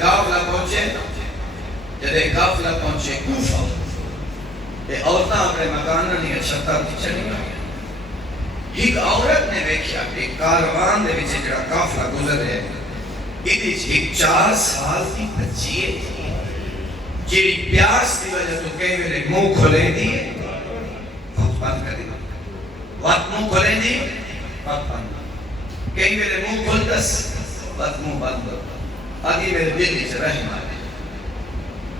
قافلہ پہنچے جدے قافلہ پہنچے کوفہ تے عورتاں اپنے مکان نہیں چھتاں تے چلی گئی۔ ایک عورت نے دیکھا کہ کاروان دے وچ جڑا قافلہ گزر ہے ایدی ایک 4 سال کی بچی ہے جڑی پیاس دی وجہ تو کئی ویلے منہ کھولے دی وقت بند کر دی وقت منہ کھولے دی وقت بند کئی ویلے منہ کھولتس وقت منہ بند ہوتا آگے میرے دل نیچ رحم آئے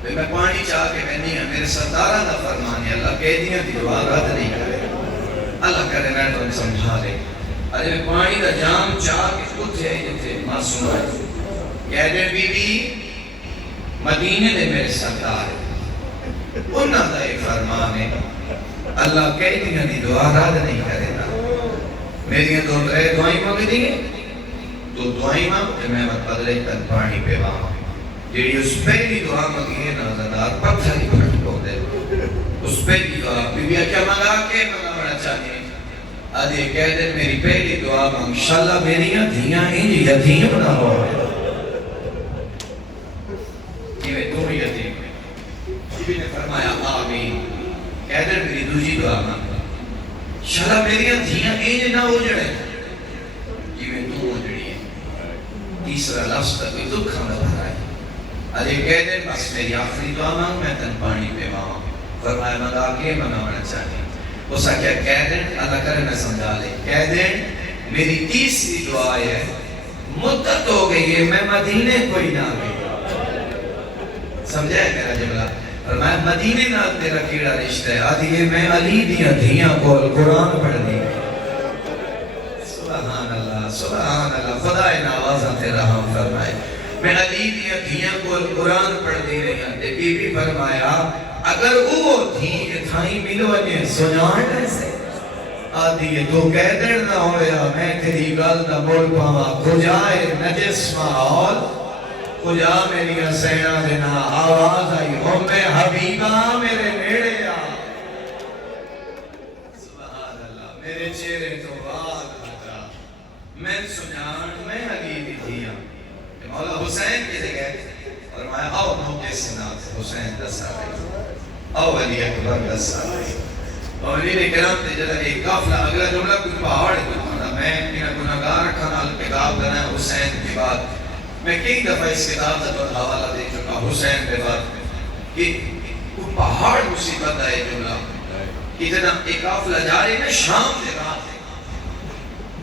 میں پانی چاہ کے میں نہیں ہے میرے سردارہ دا فرمان ہے اللہ کہہ دیا کہ دعا رد نہیں کرے اللہ کرے میں تو سمجھا لے آج میں پانی دا جام چاہ کے خود ہے جتے معصوم آئے کہہ دے بی بی مدینے دے میرے سردار انہاں دا ایک فرمان ہے اللہ کہہ دیا کہ دعا رد نہیں کرے میری دو رہے دعائیں مانگ دی ہیں تو دعائیں مانگ کہ میں مت بدلے تک پانی پہ وہاں جیڑی اس پہلی دعا مانگی ہے نازدار پتھر ہی پھٹ کو دے اس پہلی دعا بی بی کیا مانگا کے مانگنا چاہیے آدھے کہہ دے میری پہلی دعا مانگ انشاءاللہ میری دھیاں انجی یتیم نہ ہو یہ تو یتیم بی نے فرمایا آمین کہہ دے میری دوسری دعا مانگ انشاءاللہ میری دھیاں انجی نہ ہو جڑے تیسرا لفظ تک کوئی دکھا نہ بھرائے آجے کہہ دیں بس میری آخری دعا مانگ میں تن پانی پہ وہاں فرمایا مانگا کے منگانا چاہیے اسا کیا کہہ دیں اللہ کرے میں سمجھا لے کہہ دیں میری تیسری دعا ہے مدت ہو گئی ہے میں مدینے کوئی نہ گئی سمجھا ہے میرا جملہ فرمایا مدینے نہ تیرا کیڑا رشتہ ہے آدھی میں علی دیا دھیاں کو قرآن پڑھ دی سبحان اللہ خدا نوازہ تیرا ہم فرمائے میں علی دیا دھیاں کو قرآن پڑھ دی رہی ہیں بی بی فرمایا اگر وہ دھی تھائی ملو انہیں سنان ایسے آدھی یہ تو کہہ دیر نہ ہویا میں تیری گل نہ بول پاوا کجائے نجس ماحول کجا میری سینہ دینا آواز آئی ہم میں حبیبہ میرے نیڑے آ سبحان اللہ میرے چہرے تو بات میں سنان میں علی بھی دیا مولا حسین کیسے گئے اور میں آؤ موقع سنات حسین 10 آئے آؤ علی اکبر 10 آئے اور علی نے کرام تے جلد ایک قافلہ اگلا جملہ کچھ پہاڑ کھانا میں انہا گناہگار کھانال کتاب دینا ہے حسین کی بات میں کئی دفعہ اس کتاب سے پر حوالہ دے چکا حسین کے بات کہ وہ پہاڑ مصیبت ہے جملہ اتنا ایک قافلہ جاری میں شام سے رات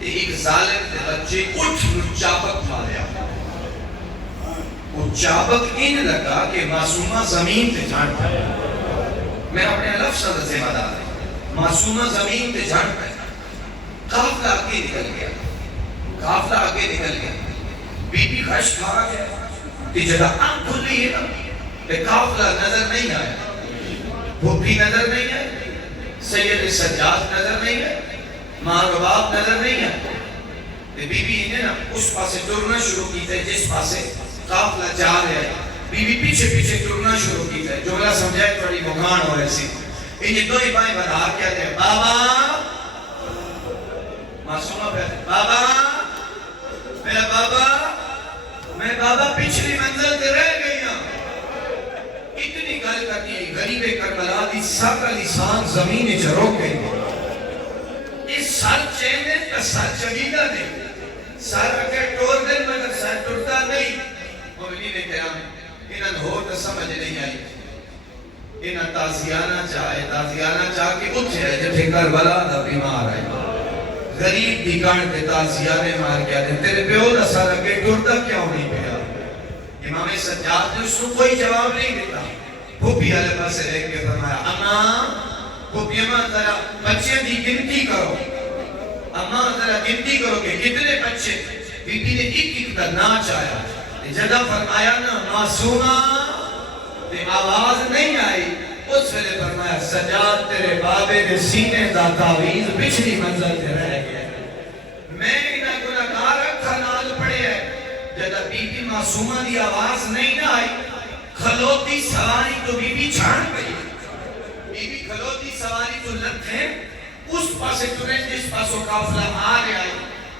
ایک ظالم تے بچے اٹھ چابک ماریا وہ چابک ان لگا کہ معصومہ زمین تے جھانٹ پائے میں اپنے لفظ سے ذمہ دار ہے معصومہ زمین تے جھانٹ پائے قافلہ آگے نکل گیا قافلہ آگے نکل گیا بی بی خش کھا گیا کہ جدا آنکھ کھل لی ہے کہ قافلہ نظر نہیں آیا بھوپی نظر نہیں آیا سید سجاد نظر نہیں آیا ماں و باپ نظر نہیں ہے بی بی نے نا اس پاسے ٹرنا شروع کی تھے جس پاسے قافلہ جا رہے ہیں بی بی پیچھے پیچھے ٹرنا شروع کی تھے جملہ سمجھائے تھوڑی مغان ہو ایسی انہیں دو ہی بائیں بدا کیا تھے بابا معصومہ پہلے بابا میرا بابا میں بابا پچھلی منزل سے رہ گئی ہوں اتنی گل کرتی ہے غریب کربلا دی ساکہ لسان زمین چرو گئی اس سر چینے کا سر چگیدہ نہیں سر اگر ٹور دن مگر سر ٹوٹتا نہیں مومنین کرام انہاں ہور تو سمجھ نہیں آئی انہاں تازیانہ چاہ کے اٹھے ہے جب کربلا دا بیمار آئی غریب دیکھان کے تازیانے مار کیا دیں تیرے پیو دا سر اگر ٹوٹتا کیوں نہیں پیا امام سجاد نے اس کو کوئی جواب نہیں دیتا بھوپی علیہ پر سے دیکھ کے فرمایا اماں بھوپی اماں ذرا بچے دی گنتی کرو اماں ذرا گنتی کرو کہ کتنے بچے بی بی نے ایک کا ناچ آیا جدہ فرمایا نا معصومہ تے آواز نہیں آئی اس ویلے فرمایا سجاد تیرے بابے دے سینے دا تعویز پچھلی منزل تے رہ گیا میں انہاں گناہگار رکھا نال پڑے ہے جدہ بی بی معصومہ دی آواز نہیں نہ آئی کھلوتی سواری تو بی بی چھان گئی بی بی کھلوتی سواری تو لگتے اس پاسے ترین جس پاسوں قافلہ آ گیا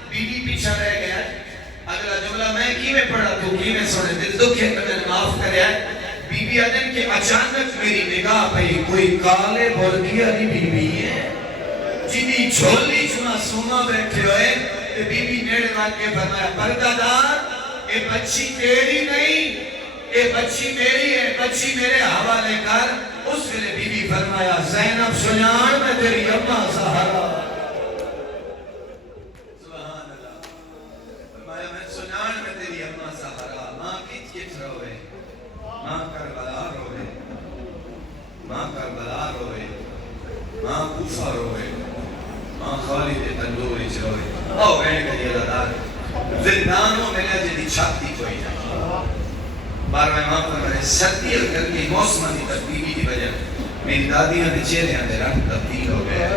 بی بی پیچھا رہ گیا اگلا جملہ میں کی میں پڑھا تو کی میں سنے دل دکھے میں معاف کرے آئے بی بی آدم کے اچانک میری نگاہ پہ کوئی کالے بولکی علی بی بی ہے جنہی جھولی چنا سونا بیٹھے ہوئے بی بی نیڑے مار کے فرمایا پردہ دار اے بچی تیری نہیں اے بچی میری ہے بچی میرے حوالے کر اس ویلے بی بی فرمایا زینب سنان میں تیری اممہ سہارا سبحان اللہ فرمایا میں سنان میں تیری اممہ سہارا ماں کت کت روے ماں کربلا روے ماں کربلا روے ماں کوفہ روے ماں خالد تندوری چروے او بین کری اللہ دار زندانوں میں نے جدی چھاتی کوئی نہیں بارہ امام فرمائے سردی اور گرمی موسمہ دی تبدیلی کی وجہ میری دادیاں نے چہرے اندر رنگ تبدیل ہو گئے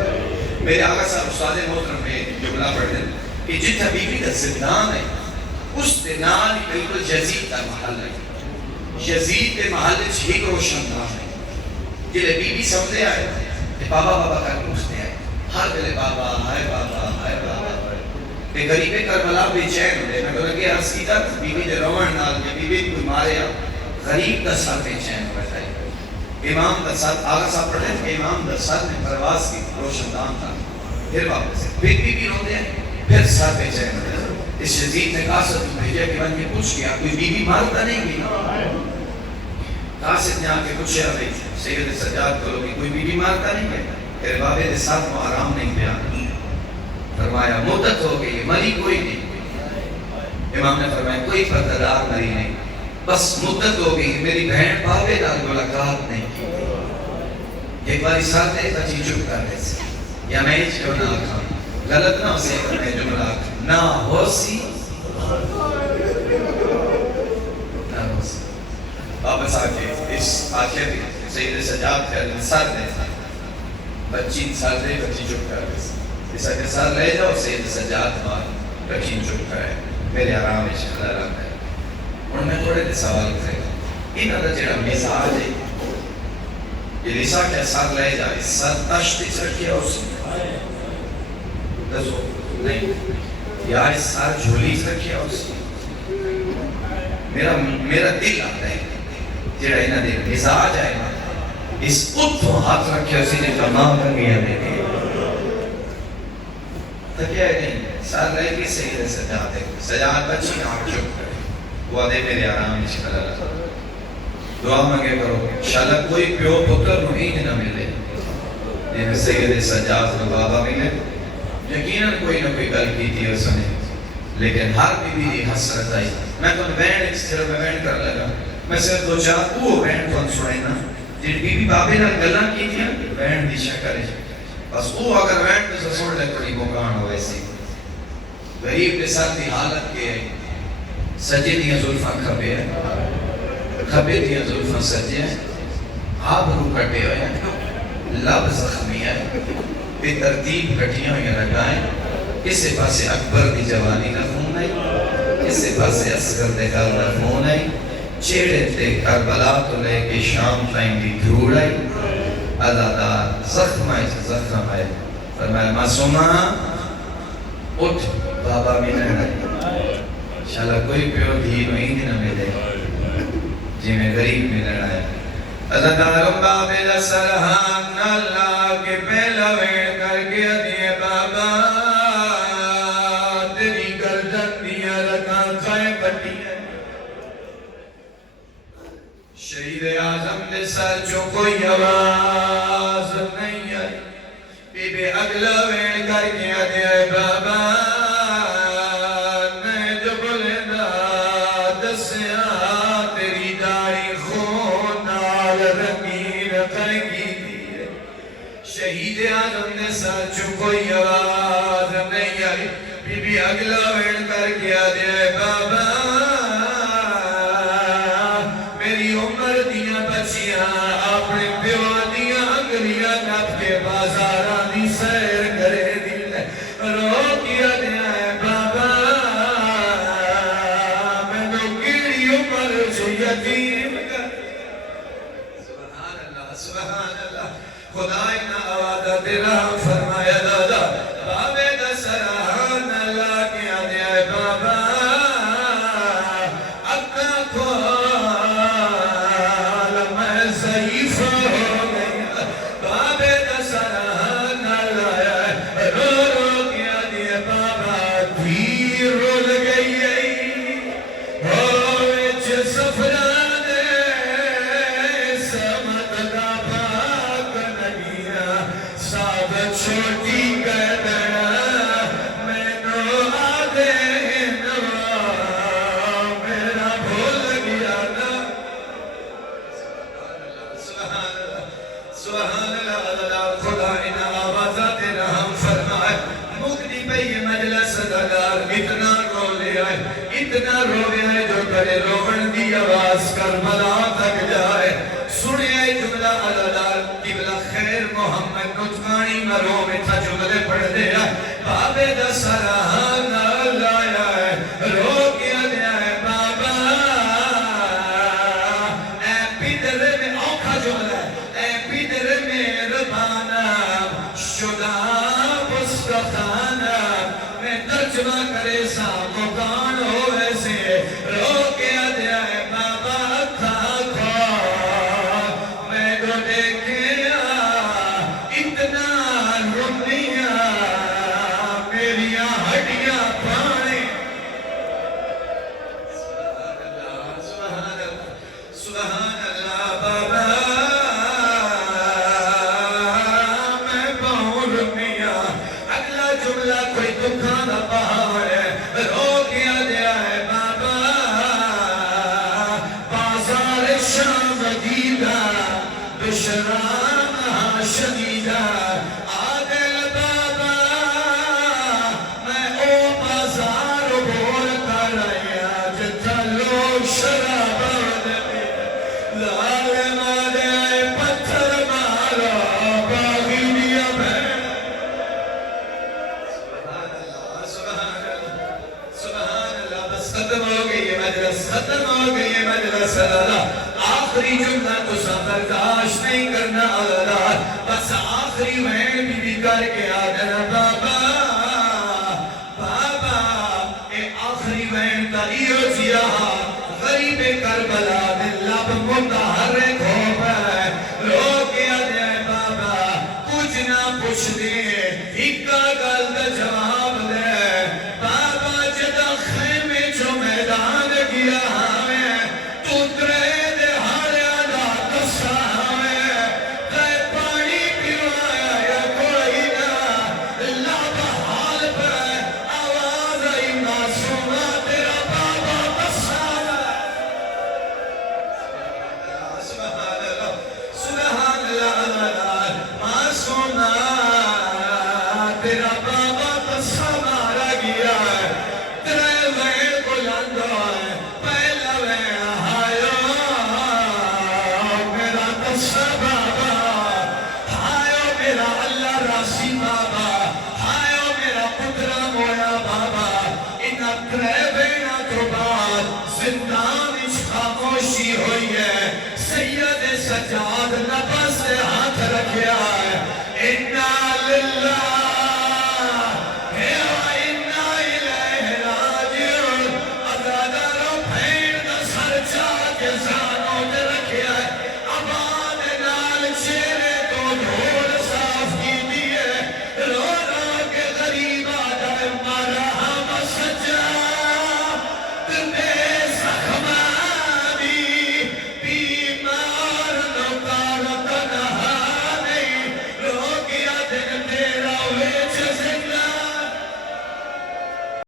میرے آقا صاحب استاد محترم میں جملہ پڑھ دیں کہ جتنا بی بی کا زندان ہے اس دنال بالکل یزید کا محل ہے یزید کے محل چھیک روشن دان ہے جلے بی بی سمجھے آئے کہ بابا بابا کر پوچھتے آئے ہر دلے بابا ہائے بابا ہائے بابا کہ غریب کربلا بے چین ہوئے میں کہوں کہ عرض کی تک بی بی دے روان نال کے بی بی کوئی مارے غریب کا سر بے چین ہوئے امام دا سر آگا صاحب پڑھے کہ امام دا سر میں پرواز کی روشن دان تھا پھر واپس ہے پھر بی بی روندے ہیں پھر سر بے چین ہوئے اس شدید نے قاسد بھیجا کہ من کے پوچھ گیا کوئی بی بی مارتا نہیں گئی قاسد نے آکے پوچھے ابھی سید سجاد کرو کہ کوئی بی بی مارتا نہیں گئی تیرے بابے دے ساتھ وہ آرام نہیں بیان فرمایا مدت ہو گئی مری کوئی نہیں امام نے فرمایا کوئی پردار مری نہیں بس مدت ہو گئی میری بہن بابے دار ملاقات نہیں کی ایک باری ساتھ دے بچی چپ کر دے سی یا میں ہی جو نہ کھا غلط نہ ہو سے میں جملہ نہ ہو سی نہ ہو سی واپس آکے اس آخر سید سجاد کر ساتھ دے بچی ساتھ دے بچی چپ کر دے سی اس کے ساتھ لے جاؤ سید سجاد مار رکھیں چپ کرے میرے آرام میں شکلہ رکھ ہے اور میں تھوڑے دے سوال کرے گا ان ادا جڑا مزاج ہے یہ رسا کیا ساتھ لے جا اس ساتھ تشتی چرکیا اس نے دسو نہیں یا اس ساتھ جھولی چرکیا اس نے میرا دل آتا ہے جڑا انہا دے مزاج آئے گا اس اتھو ہاتھ رکھیا اسی نے تمام کرنیا دے گئے تو کیا ہے نہیں ساتھ لے کے سید سجاد ہے سجاد بچی آنکھ چپ کرے وہ دے میرے آرام میں شکل اللہ دعا مانگے کرو انشاءاللہ کوئی پیو پتر نوہین نہ ملے یہ سید سجاد کو بابا ملے یقیناً کوئی نہ کوئی گل کی تھی اس نے لیکن ہر بی بی حسرت آئی میں تو بینڈ ایک طرح میں بینڈ کر لگا میں صرف دو چار وہ بینڈ کون سنے نا جن بی بی بابے نہ گلہ کی تھی بینڈ دی شکر ہے بس وہ اگر بینڈ تو سسوڑ لے کوئی مکان ہو ایسی غریب کے ساتھ دی حالت کے سجے دیا ظلفہ کھبے ہیں کھبے دیا ظلفہ سجے ہیں آپ رو کٹے ہوئے ہیں لب زخمی ہے بے ترتیب کٹیاں ہوئے لگائیں کسے پاسے اکبر دی جوانی نفون ہے کسے پاسے اصغر دے گل نفون ہے چیڑے تے کربلا تو لے کے شام تائیں دی دھوڑ ہے اللہ دا زخم ہے فرمایا معصومہ اٹھ بابا ملنا ہے انشاءاللہ کوئی پیو دھی نوہین نہ ملے جی میں غریب ملنا ہے اللہ تعالیٰ بابے دا سرحان اللہ کے پہلا ویڑ کر کے دیئے بابا تیری گردن دیا رکھاں کھائے پٹی ہے شہید اعظم دے سر جو کوئی آواز نہیں ہے بی بی اگلا ویڑ کر کے دیئے بابا شہید آدم نے ساتھ جو کوئی آواز نہیں آئی بی بی اگلا ویڑ کر گیا دے بابا میری عمر دیا بچیاں اپنے پیوانیاں انگلیاں نپ کے بازاران دی سیر کرے دل رو کیا دیا ہے بابا میں تو گیری عمر جو یتیم کر سبحان اللہ سبحان اللہ خدا اتنا آوادہ تیرا فرمایا دادا بابے دا سرحان اللہ کیا دیا بابا رومن دی آواز کربلا تک جائے سنے جملہ علادار قبلہ خیر محمد نتکانی مرو میں تھا جملے پڑھ دیا بابے دا سرہانہ لایا ہے رو کیا دیا ہے بابا اے پیدر میں اوکھا جملہ اے پیدر میں ربانا شدہ مستخانہ میں ترجمہ کرے سا مکان ہو ایسے رو کیا دیا ہے بابا تھا کھا میں کو دیکھیا اتنا رمنیا میریاں ہڈیاں پانے سبحان اللہ بابا میں بہت رمنیا اگلا جملہ کوئی دکھانا پہاڑ ہے رو کیا دیا ہے بابا بازار شام دیدہ بشرام شدیدہ آدل بابا میں او بازار بول کر آیا جتا لوگ شراب لال مادے پتھر مارا باغی دیا میں سبحان اللہ بس ختم ہو گئی یہ مجلس ختم ہو گئی یہ مجلس اللہ آخری جملہ تو برداشت نہیں کرنا اللہ بس آخری وین بھی کر کے آدھنا بابا بابا اے آخری وین تا ایو جیا غریب کربلا دل لب متحرک ہو پائے رو کے آدھے بابا کچھ نہ پوچھ دے ہکا گل دا جواب دے بابا جدا خیمے جو میدان گیا ہمیں تو ترے دے ہاریا دا کسا ہمیں کئے پانی پیوایا یا کوئی نہ لاب حال پر آواز آئی معصومہ تیرا بابا کسا سبحان اللہ سبحان اللہ معصومہ تیرا بابا کسا مارا گیا ہے تیرے وین کو لاندہ ہے پہلا وین آیا میرا کسا بابا ہائیو میرا اللہ راسی بابا ہائیو میرا پترہ مویا بابا انہا ترے وینہ تو بعد زندان اچھ خاموشی ہوئی ہے سید سجاد نفس سے ہاتھ رکھیا ہے انہا